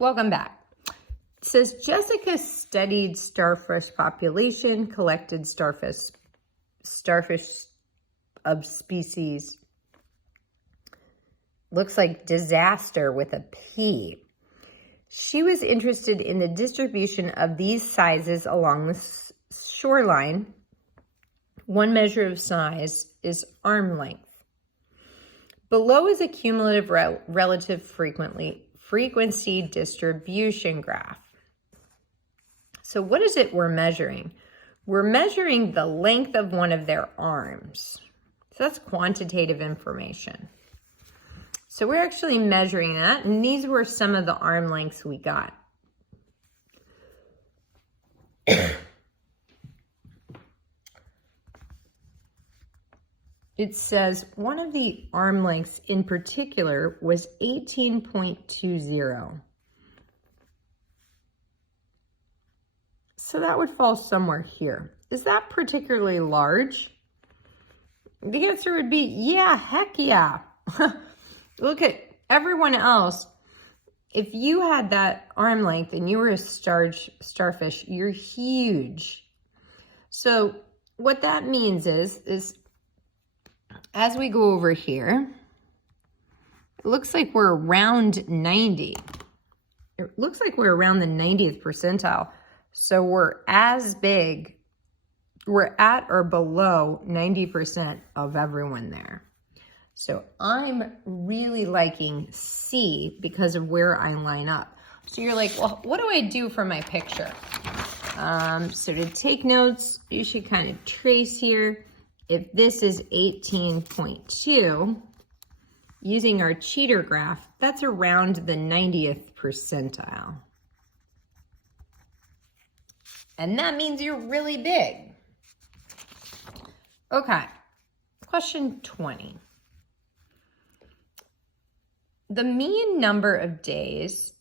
Welcome back. It says Jessica studied starfish population, collected starfish of species. Looks like disaster with a P. She was interested in the distribution of these sizes along the shoreline. One measure of size is arm length. Below is a cumulative relative frequency distribution graph. So what is it we're measuring? We're measuring the length of one of their arms. So that's quantitative information. So we're actually measuring that, and these were some of the arm lengths we got. It says one of the arm lengths in particular was 18.20. So that would fall somewhere here. Is that particularly large? The answer would be, yeah, heck yeah. Look at everyone else. If you had that arm length and you were a starfish, you're huge. So what that means is as we go over here, it looks like we're around 90. It looks like we're around the 90th percentile. So we're as big, we're at or below 90% of everyone there. So I'm really liking C because of where I line up. So you're like, well, what do I do for my picture? So to take notes, you should kind of trace here. If this is 18.2, using our cheater graph, that's around the 90th percentile. And that means you're really big. Okay, question 20. The mean number of days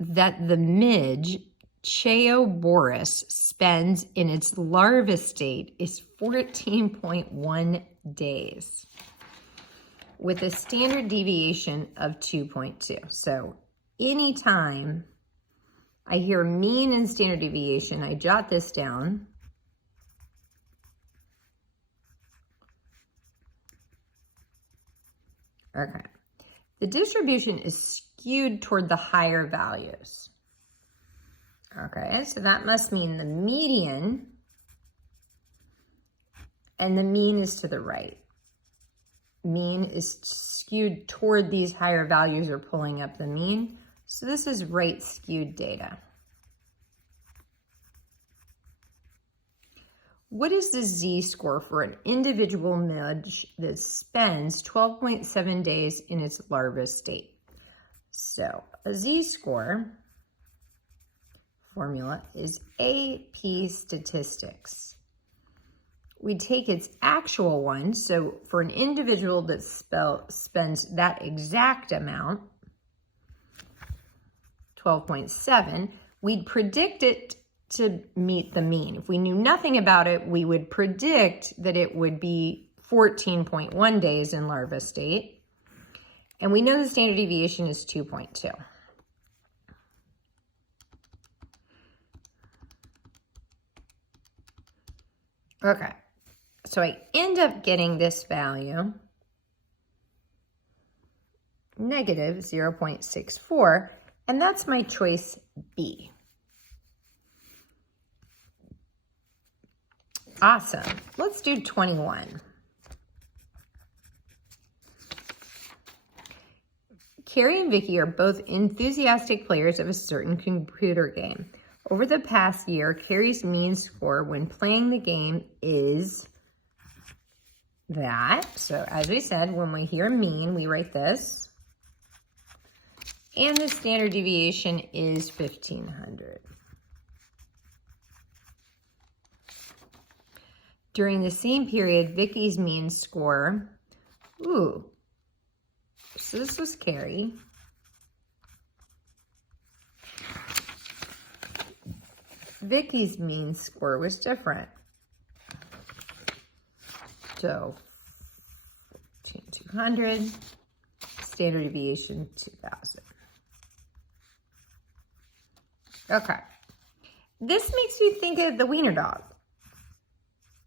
that the midge Cheoboris spends in its larva state is 14.1 days with a standard deviation of 2.2. So anytime I hear mean and standard deviation, I jot this down. Okay. The distribution is skewed toward the higher values. Okay, so that must mean the median, and the mean is to the right. Mean is skewed toward these higher values or pulling up the mean. So this is right skewed data. What is the z-score for an individual midge that spends 12.7 days in its larva state? So a z-score formula is AP statistics. We take its actual one, so for an individual that spends that exact amount, 12.7, we'd predict it to meet the mean. If we knew nothing about it, we would predict that it would be 14.1 days in larva state. And we know the standard deviation is 2.2. Okay, so I end up getting this value, negative 0.64, and that's my choice B. Awesome. Let's do 21. Carrie and Vicky are both enthusiastic players of a certain computer game. Over the past year, Carrie's mean score when playing the game is that. So as we said, when we hear mean, we write this. And the standard deviation is 1,500. During the same period, Vicky's mean score, so this was Carrie. Vicky's mean score was different. So 200, standard deviation 2,000. Okay. This makes me think of the wiener dog,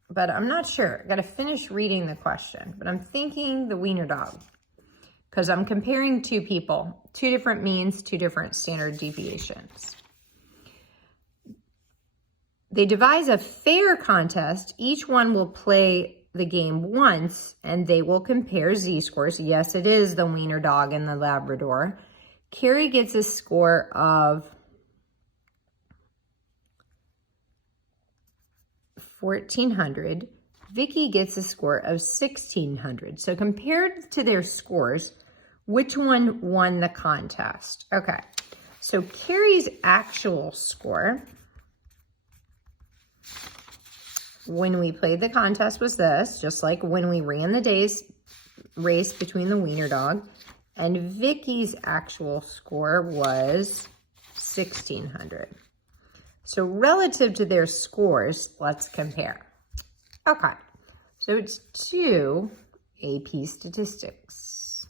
but I'm not sure. I got to finish reading the question, but I'm thinking the wiener dog because I'm comparing two people, two different means, two different standard deviations. They devise a fair contest. Each one will play the game once and they will compare z-scores. Yes, it is the wiener dog and the Labrador. Carrie gets a score of 1,400. Vicky gets a score of 1,600. So compared to their scores, which one won the contest? Okay, so Carrie's actual score when we played the contest was this, just like when we ran the race between the wiener dog, and Vicky's actual score was 1,600. So relative to their scores, let's compare. Okay, so it's 2 AP statistics.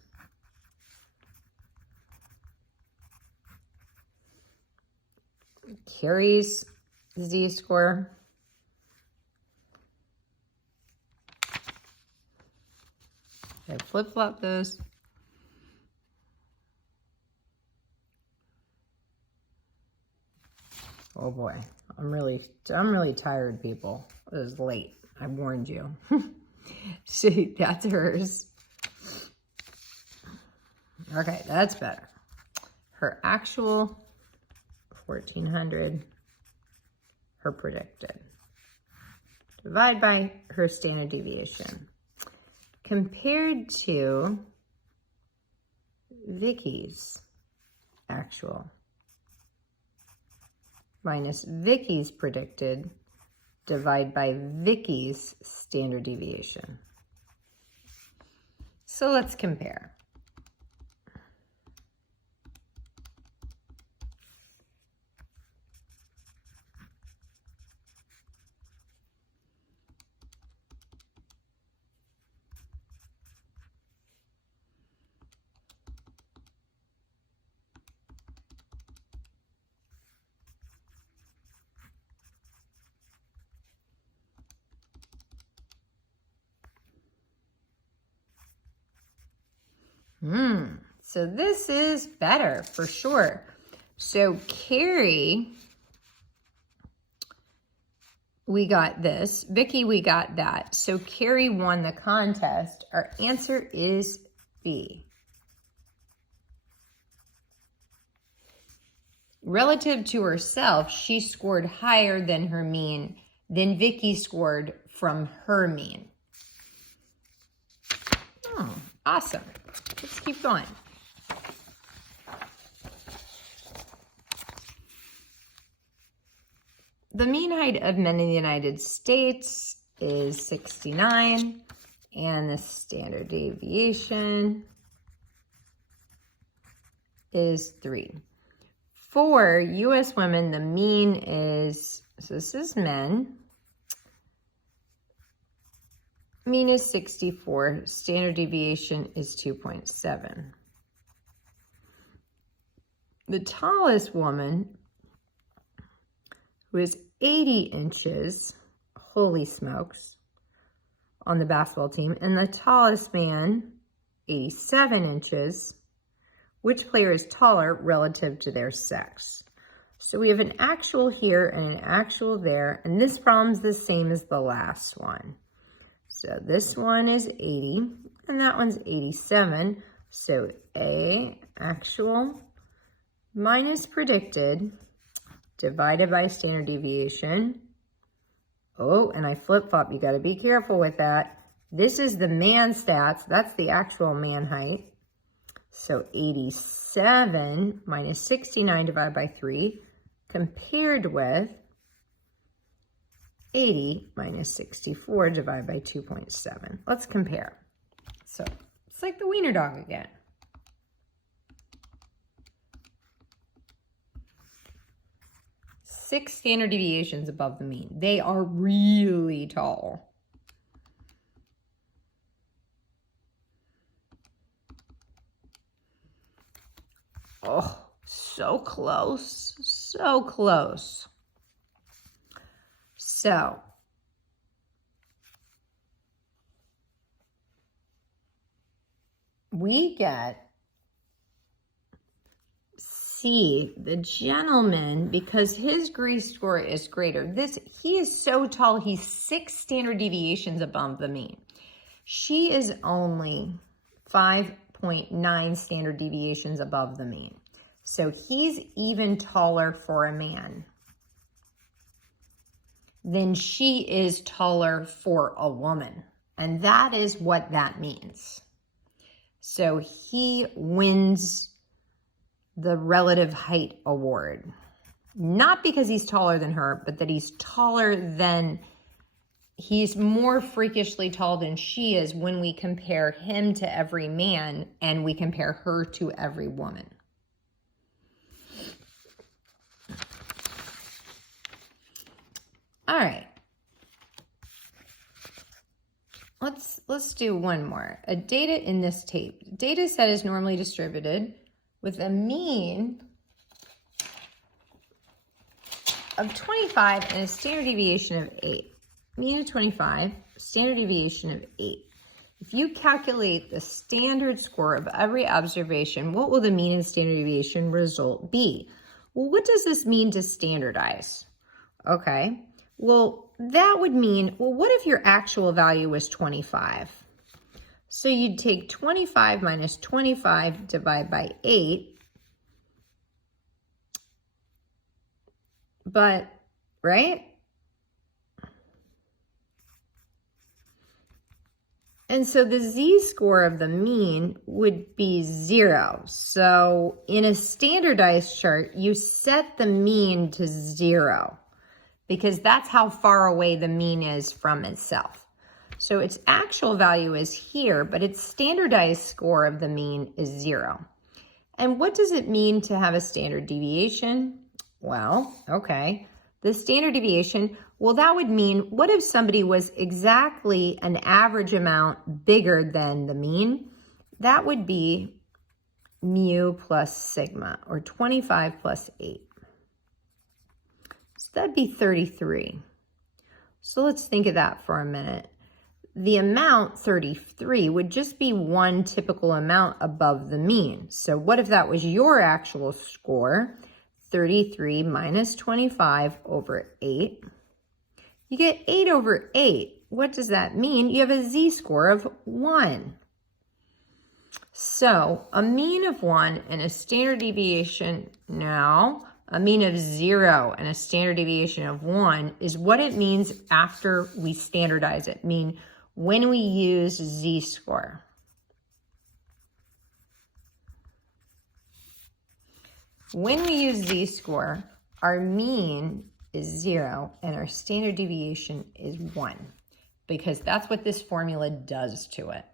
Carrie's z-score. I flip-flop those. Oh boy, I'm really tired, people. It was late. I warned you. See, that's hers. Okay, that's better. Her actual 1,400. Her predicted. Divide by her standard deviation. Compared to Vicky's actual minus Vicky's predicted, divide by Vicky's standard deviation. So let's compare. So this is better for sure. So Carrie, we got this. Vicky, we got that. So Carrie won the contest. Our answer is B. Relative to herself, she scored higher than her mean, than Vicky scored from her mean. Oh, awesome. Let's keep going. The mean height of men in the United States is 69, and the standard deviation is 3. For U.S. women, the mean is, so this is men, mean is 64, standard deviation is 2.7. The tallest woman, who is 80 inches, holy smokes, on the basketball team, and the tallest man, 87 inches. Which player is taller relative to their sex? So we have an actual here and an actual there, and this problem's the same as the last one. So this one is 80, and that one's 87. So A, actual, minus predicted, divided by standard deviation. Oh, and I flip-flop. You got to be careful with that. This is the man stats. That's the actual man height. So 87 minus 69 divided by 3 compared with 80 minus 64 divided by 2.7. Let's compare. So it's like the wiener dog again. Six standard deviations above the mean. They are really tall. Oh, so close. so close. So we get C, the gentleman, because his grease score is greater. He is so tall, he's 6 standard deviations above the mean. She is only 5.9 standard deviations above the mean. So he's even taller for a man than she is taller for a woman. And that is what that means. So he wins the relative height award. Not because he's taller than her, but that he's more freakishly tall than she is when we compare him to every man and we compare her to every woman. All right. Let's do one more. A data in this tape. Data set is normally distributed with a mean of 25 and a standard deviation of 8. Mean of 25, standard deviation of 8. If you calculate the standard score of every observation, what will the mean and standard deviation result be? Well, what does this mean to standardize? Okay, well, that would mean, well, what if your actual value was 25? So you'd take 25 minus 25 divided by 8. But, right? And so the z-score of the mean would be 0. So in a standardized chart, you set the mean to 0 because that's how far away the mean is from itself. So its actual value is here, but its standardized score of the mean is 0. And what does it mean to have a standard deviation? Well, okay, the standard deviation, well, that would mean, what if somebody was exactly an average amount bigger than the mean? That would be mu plus sigma, or 25 plus 8. So that'd be 33. So let's think of that for a minute. The amount, 33, would just be one typical amount above the mean. So what if that was your actual score? 33 minus 25 over 8. You get 8 over 8. What does that mean? You have a z-score of 1. So a mean of 1 and a standard deviation, now a mean of 0 and a standard deviation of 1 is what it means after we standardize it, mean when we use z-score. When we use z-score, our mean is 0 and our standard deviation is 1 because that's what this formula does to it.